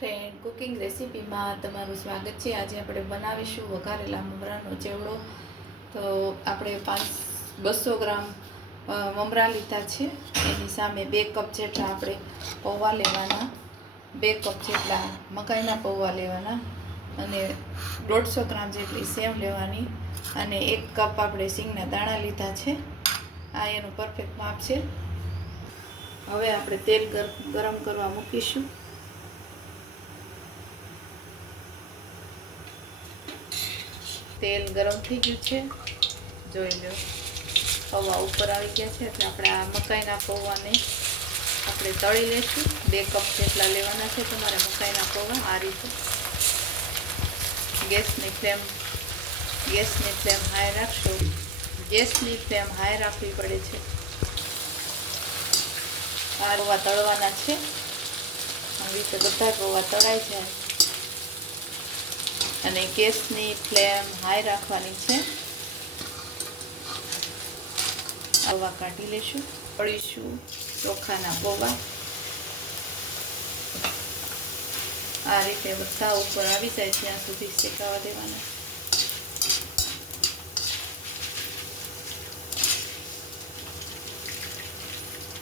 Friend cooking રેસીપીમાં તમારું સ્વાગત છે। આજે આપણે બનાવીશું વઘારેલા મમરાનો ચેવડો। તો આપણે 200 ગ્રામ મમરા લીધા છે। એની સામે 2 કપ જેટલા આપણે પૌવા લેવાના, 2 કપ જેટલા મકાઈના પૌવા લેવાના અને 150 ગ્રામ જેટલી સેવ લેવાની અને 1 કપ આપણે સિંગના દાણા લીધા છે। આ એનું પરફેક્ટ માપ છે। હવે આપણે તેલ ગરમ કરવા મૂકીશું। તેલ ગરમ થઈ ગયું છે, જોઈ લો પૌવા ઉપર આવી ગયા છે। એટલે આપણે આ મકાઈના પૌવાને આપણે તળી લઈશું। 2 કપ જેટલા લેવાના છે તમારે મકાઈના પૌવા। આ રીતે ગેસની ફ્લેમ હાઈ રાખશો। ગેસની ફ્લેમ હાઈ રાખવી પડે છે। આ પૌવા તળવાના છે, આવી રીતે બધા પૌવા તળાઈ જાય અને ગેસની ફ્લેમ હાઈ રાખવાની છે। પૌવા કાઢી લેશું, તળીશું ચોખાના પૌવા। આ રીતે બધા ઉપર આવી જાય ત્યાં સુધી શેકાવા દેવાના।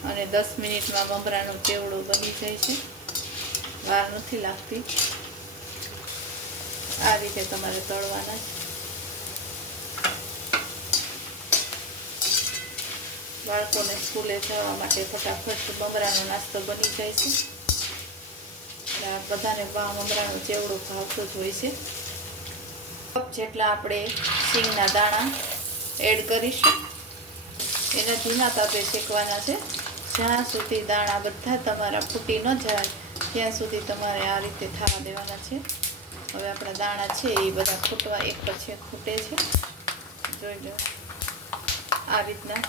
અને 10 મિનિટમાં મમરાનો ચેવડો બની જાય છે, વાર નથી લાગતી। આ રીતે તમારે તળવાના છે। બાળકોને સ્કૂલે જવા માટે ફટાફટ મમરાનો નાસ્તો બની જાય છે। એટલે આ બધાને મમરાનો ચેવડો ભાવતો જ હોય છે। કપ જેટલા આપણે સિંગના દાણા એડ કરીશું। એને ધીમા તાપે શેકવાના છે, જ્યાં સુધી દાણા બધા તમારા ફૂટી ન જાય ત્યાં સુધી તમારે આ રીતે થવા દેવાના છે। હવે આપણા દાણા છે એ બધા ફૂટવા એક પછી એક ફૂટે છે, જોઈ લો આ રીતના।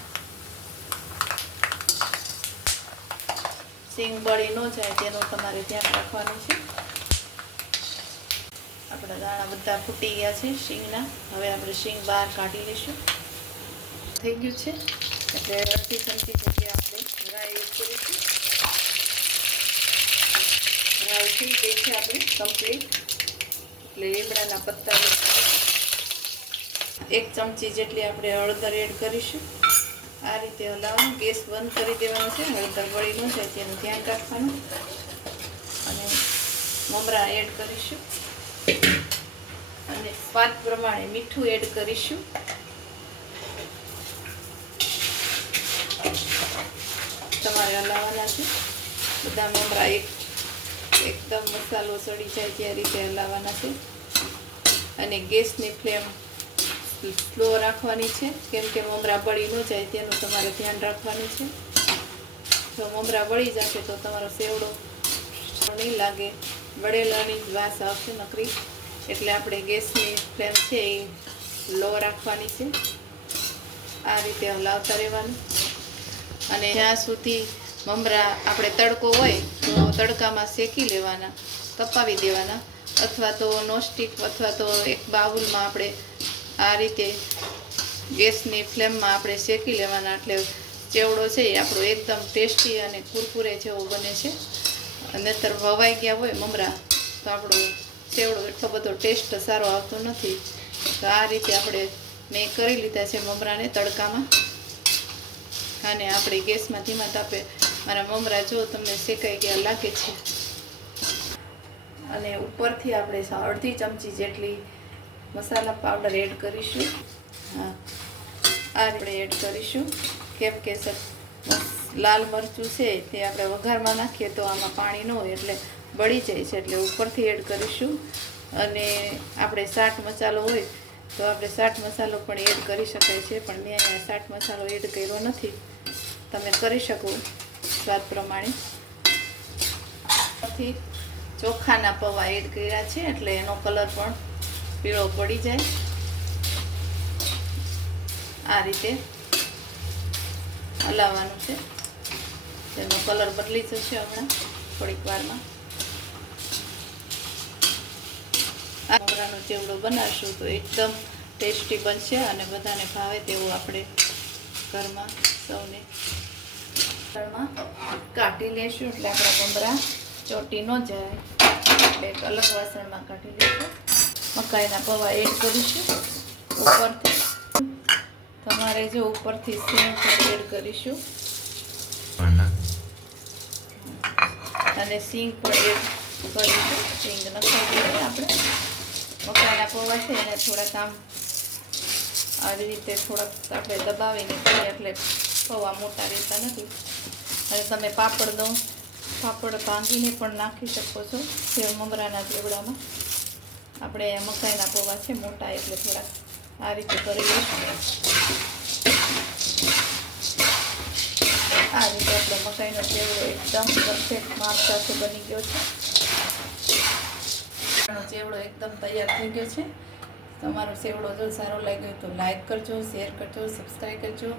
સિંગ બળી ન જાય તેનું તમારે ધ્યાન રાખવાનું છે। આપણા દાણા બધા ફૂટી ગયા છે સિંગના। હવે આપણે સિંગ બહાર કાઢી લઈશું। થઈ ગયું છે એટલે અડધી ચમચી જેટલી આપણે રાઈ એડ કરીશું। રાઈ થઈ ગઈ છે આપણી કમ્પ્લીટ, એટલે લીમડાના પત્તા 1 ચમચી જેટલી આપણે હળદર એડ કરીશું। આ રીતે હલાવવાનું, ગેસ બંધ કરી દેવાનો છે, હળદર બળી ન જાય તેનું ધ્યાન રાખવાનું। અને મમરા એડ કરીશું અને સ્વાદ પ્રમાણે મીઠું એડ કરીશું। તમારે હલાવવાના છે બધા મમરા એકદમ મસાલો સડી જાય તે રીતે હલાવવાના છે। અને ગેસની ફ્લેમ સ્લો રાખવાની છે, કેમ કે મમરા બળી ન જાય તેનું તમારે ધ્યાન રાખવાનું છે। જો મમરા બળી જશે તો તમારો સેવડો નહીં લાગે, બળેલાની જ વાસ આવશે નકરી। એટલે આપણે ગેસની ફ્લેમ છે એ લો રાખવાની છે। આ રીતે હલાવતા રહેવાનું અને જ્યાં સુધી મમરા આપણે તડકો હોય તો તડકામાં શેકી લેવાના, તપાવી દેવાના, અથવા તો નોનસ્ટિક અથવા તો એક બાઉલમાં આપણે આ રીતે ગેસની ફ્લેમમાં આપણે શેકી લેવાના। એટલે ચેવડો છે એ આપણો એકદમ ટેસ્ટી અને કુરકુરે જેવો બને છે। નહીંતર વવાઈ ગયા હોય મમરા તો આપણો ચેવડો એટલો બધો ટેસ્ટ સારો આવતો નથી। તો આ રીતે આપણે મેં કરી લીધા છે મમરાને તડકામાં। અને આપણે ગેસમાં ધીમા તાપે મારા મમરા જો તમને શેકાઈ ગયા લાગે છે। અને ઉપરથી આપણે અડધી ચમચી જેટલી મસાલા પાવડર એડ કરીશું। આ આપણે એડ કરીશું, કેમ કે લાલ મરચું છે તે આપણે વઘારમાં નાખીએ તો આમાં પાણી ન હોય એટલે બળી જાય છે, એટલે ઉપરથી એડ કરીશું। અને આપણે ચાટ મસાલો હોય તો આપણે ચાટ મસાલો પણ એડ કરી શકાય છે, પણ મેં અહીંયા ચાટ મસાલો એડ કર્યો નથી, તમે કરી શકો સ્વાદ પ્રમાણે। પછી ચોખાના પૌવા એડ કર્યા છે એટલે એનો કલર પણ પીળો પડી જાય। આ રીતે હલાવવાનું છે, તેનો કલર બદલી જશે હમણાં થોડીક વારમાં। આ મમરાનો ચેવડો બનાવશું તો એકદમ ટેસ્ટી બનશે અને બધાને ભાવે તેવું આપણે ઘરમાં સૌને કાઢી લેશું, એટલે આપણા મમરા ચોટી ન જાય। એક અલગ વાસણમાં કાઢી લઈશું. મકાઈના પૌવા એડ કરીશું ઉપરથી. તમારે જો ઉપરથી સિંગ પણ એડ કરીશું અને સિંગ પણ એડ કરીશું. સિંગ નખાઈ દઈએ આપણે. મકાઈના પૌવા છે એને થોડાક આમ આવી રીતે થોડાક આપણે દબાવીને કરીએ એટલે પૌવા મોટા રહેતા નથી. અને તમે પાપડ ભાંગીને પણ નાખી શકો છો. સેવ મમરાના ચેવડામાં આપણે મકાઈના પૌવા છે મોટા એટલે થોડાક આ રીતે કરી લઈશું. આ રીતે આપણો મકાઈનો ચેવડો એકદમ પરફેક્ટ માપ સાથે બની ગયો છે. ચેવડો એકદમ તૈયાર થઈ ગયો છે. તમારો સેવડો જો સારો લાગ્યો તો લાઈક કરજો, શેર કરજો, સબસ્ક્રાઈબ કરજો.